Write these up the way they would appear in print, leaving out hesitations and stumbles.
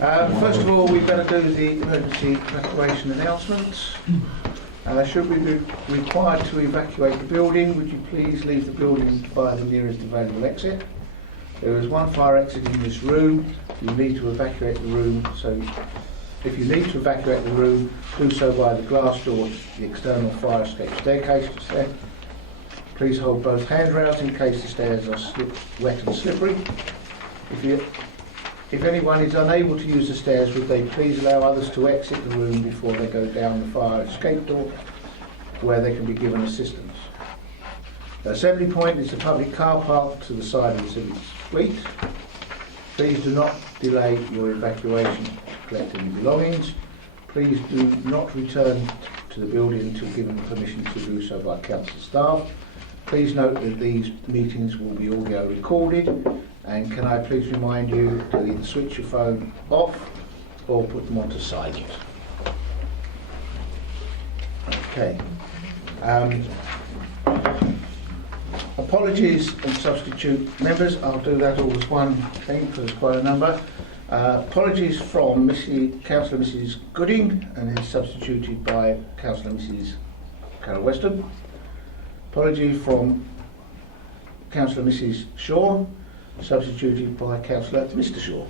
First of all, we better do the emergency evacuation announcements. Should we be required to evacuate the building, would you please leave the building via the nearest available exit? There is one fire exit in this room. You need to evacuate the room, so if you need to evacuate the room, do so via the glass doors, the external fire escape staircase. Please hold both handrails in case the stairs are wet and slippery. If anyone is unable to use the stairs, would they please allow others to exit the room before they go down the fire escape door, where they can be given assistance. The assembly point is the public car park to the side of the civic suite. Please do not delay your evacuation to collect any belongings. Please do not return to the building until given permission to do so by council staff. Please note that these meetings will be audio recorded, and can I please remind you to either switch your phone off or put them onto silent. Okay. Apologies and substitute members, I'll do that all as one thing because there's quite a number. Apologies from Councillor Mrs Gooding, and is substituted by Councillor Mrs Carol Weston. Apology from Councillor Mrs Shaw, substituted by Councillor Mr Shaw.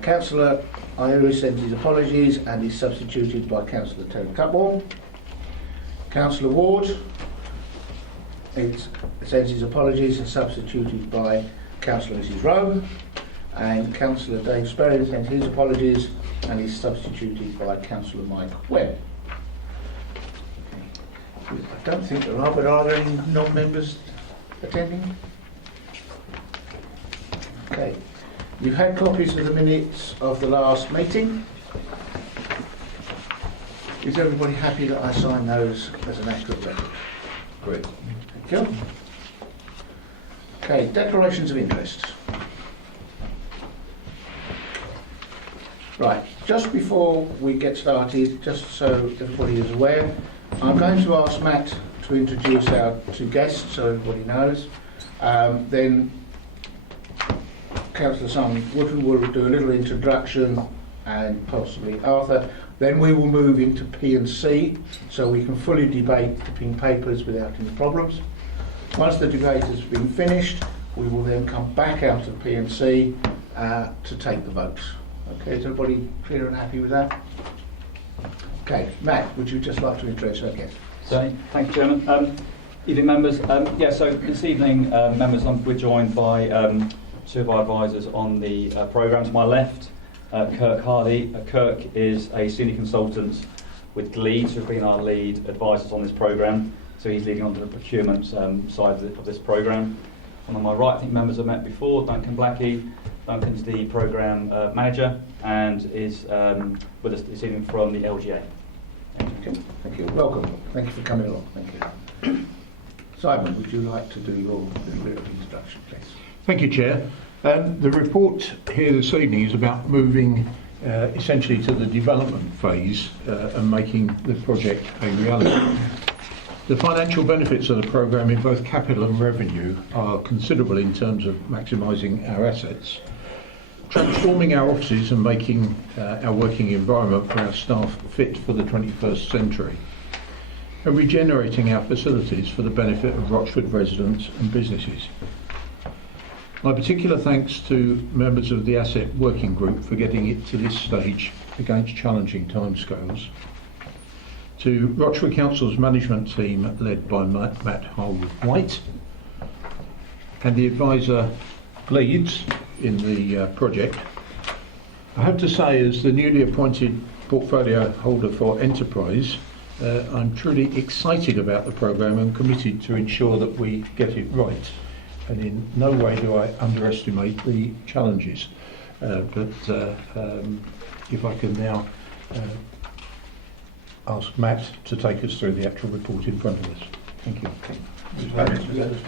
Councillor Ioru sends his apologies and is substituted by Councillor Terry Cutmore. Councillor Ward sends his apologies and substituted by Councillor Mrs Rowe. And Councillor Dave Sperry sends his apologies and is substituted by Councillor Mike Webb. I don't think there are, but are there any non-members attending? Okay. You've had copies of the minutes of the last meeting. Is everybody happy that I sign those as an accurate record? Great. Thank you. Okay, declarations of interest. Right, just before we get started, just so everybody is aware, I'm going to ask Matt to introduce our two guests so everybody knows. Then Councillor Simon Woodford will do a little introduction, and possibly Arthur. Then we will move into P&C so we can fully debate the pink papers without any problems. Once the debate has been finished, we will then come back out of P&C to take the votes. Okay, is everybody clear and happy with that? Okay, Matt, would you just like to introduce our guest? Certainly. Thank you, Chairman. Evening, members. So this evening, members, we're joined by two of our advisors on the programme. To my left, Kirk Hardy. Kirk is a senior consultant with Gleeds, who've been our lead advisors on this programme. So he's leading on to the procurement side of this programme. And on my right, I think members have met before, Duncan Blackie. Duncan's the programme manager and is with us this evening from the LGA. Thank you. Welcome. Thank you for coming along. Thank you. Simon, would you like to do your little bit of introduction, please? Thank you, Chair. The report here this evening is about moving essentially to the development phase and making the project a reality. The financial benefits of the programme in both capital and revenue are considerable in terms of maximising our assets, transforming our offices and making our working environment for our staff fit for the 21st century, and regenerating our facilities for the benefit of Rochford residents and businesses. My particular thanks to members of the Asset Working Group for getting it to this stage against challenging timescales, to Rochford Council's management team led by Matt Harwood-White, and the advisor Gleeds in the project. I have to say, as the newly appointed portfolio holder for Enterprise, I'm truly excited about the programme and committed to ensure that we get it right. And in no way do I underestimate the challenges. But if I can now ask Matt to take us through the actual report in front of us. Thank you.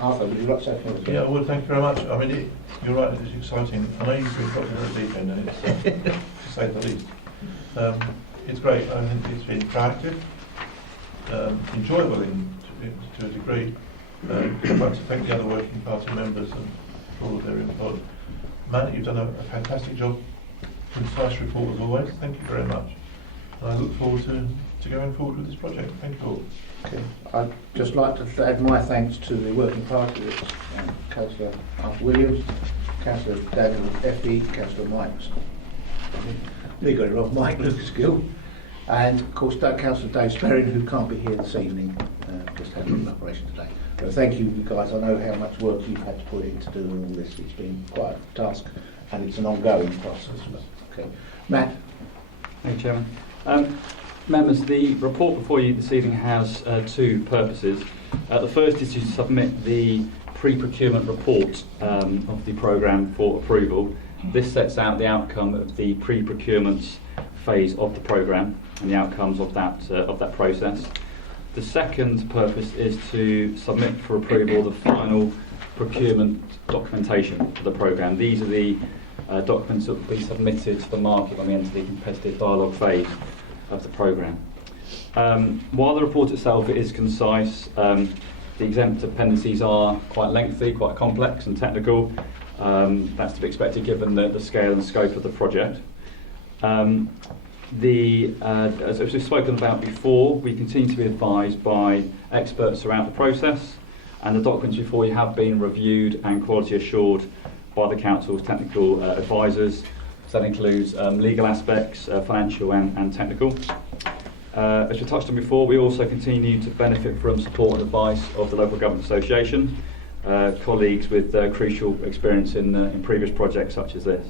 Arthur, would you like to say anything? Yeah, well, thank you very much. I mean, you're right, it's exciting. I know you've been talking at the weekend, and it's, to say the least. It's great. I think it's been proactive, enjoyable to a degree. I'd like to thank the other working party members and for all of their input. Matt, you've done a fantastic job. Concise report as always. Thank you very much. And I look forward to going forward with this project. Thank you all. Okay. I'd just like to add my thanks to the working party, that's Councillor Arthur Williams, Councillor Daniel Effie, Councillor Mike, we got it wrong, Mike Lucas Gill, and of course Councillor Dave Sperrin, who can't be here this evening, just had an operation today. So thank you guys, I know how much work you've had to put into doing all this, it's been quite a task and it's an ongoing process. Okay. Matt? Thank you, Chairman. Members, the report before you this evening has two purposes. The first is to submit the pre-procurement report of the programme for approval. This sets out the outcome of the pre-procurement phase of the programme and the outcomes of that process. The second purpose is to submit for approval the final procurement documentation for the programme. These are the documents that will be submitted to the market when we enter the competitive dialogue phase of the programme. While the report itself is concise, the exempt appendices are quite lengthy, quite complex and technical. That's to be expected given the scale and scope of the project. As we've spoken about before, we continue to be advised by experts throughout the process, and the documents before you have been reviewed and quality assured by the Council's technical advisors. So that includes legal aspects, financial and technical. As we touched on before, we also continue to benefit from support and advice of the Local Government Association, colleagues with crucial experience in previous projects such as this.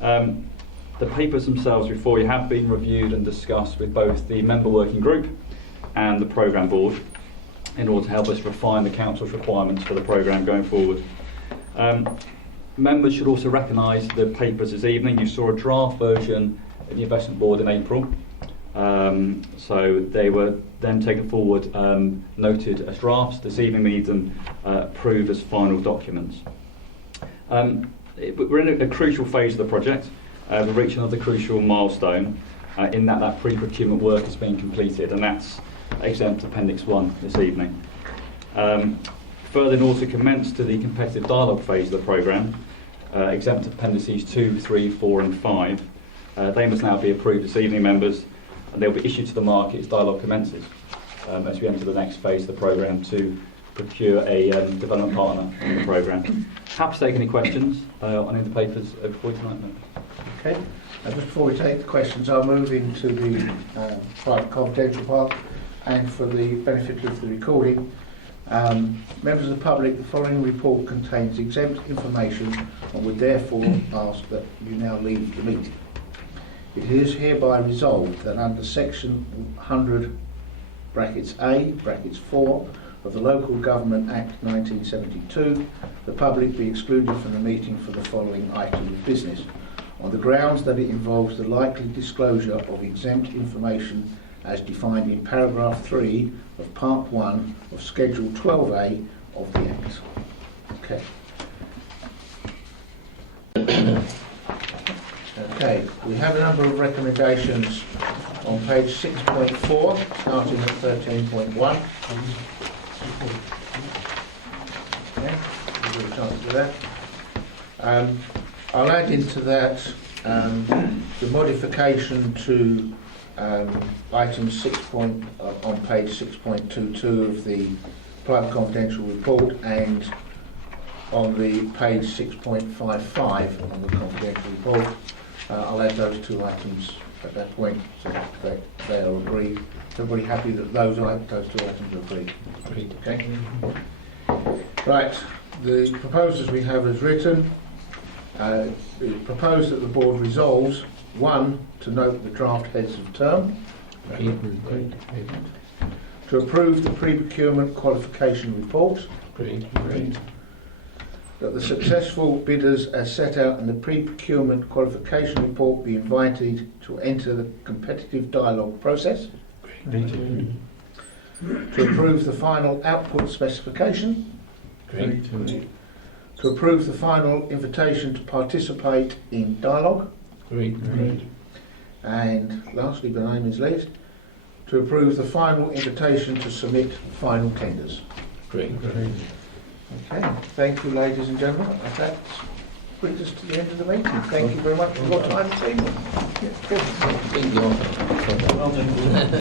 The papers themselves before you have been reviewed and discussed with both the member working group and the programme board in order to help us refine the Council's requirements for the programme going forward. Members should also recognise the papers this evening. You saw a draft version of the Investment Board in April. So they were then taken forward, noted as drafts. This evening we need them approved as final documents. We're in a crucial phase of the project. We're reaching another crucial milestone in that pre-procurement work is being completed, and that's exempt Appendix 1 this evening. Further, in order to commence to the competitive dialogue phase of the programme, exempt appendices 2, 3, 4 and 5, they must now be approved this evening, members, and they'll be issued to the market as dialogue commences as we enter the next phase of the programme to procure a development partner in the programme. Happy to take any questions on any of the papers before tonight, members. Okay. Just before we take the questions, I'll move into the private confidential part, and for the benefit of the recording, members of the public, the following report contains exempt information and would therefore ask that you now leave the meeting. It is hereby resolved that under section 100 brackets A brackets 4 of the Local Government Act 1972, the public be excluded from the meeting for the following item of business, on the grounds that it involves the likely disclosure of exempt information as defined in paragraph 3 of part 1 of schedule 12A of the Act. Okay. Okay, we have a number of recommendations on page 6.4, starting at 13.1. Okay, we'll give a chance to do that. I'll add into that the modification to item 6 on page 6.22 of the private confidential report, and on the page 6.55 on the confidential report. I'll add those two items at that point, so they are agreed. Everybody happy that those two items are agreed? Agreed. Okay. Right. The proposals we have as written. It proposed that the board resolves 1, to note the draft heads of term. Agreed. To approve the pre-procurement qualification report. Agreed. That the successful bidders as set out in the pre-procurement qualification report be invited to enter the competitive dialogue process. Agreed. To approve the final output specification. Agreed. To approve the final invitation to participate in dialogue. Agreed. And lastly, but no means least, to approve the final invitation to submit final tenders. Agreed. Okay, thank you, ladies and gentlemen. That's brings us to the end of the meeting. Thank you very much for your time this evening. Well done.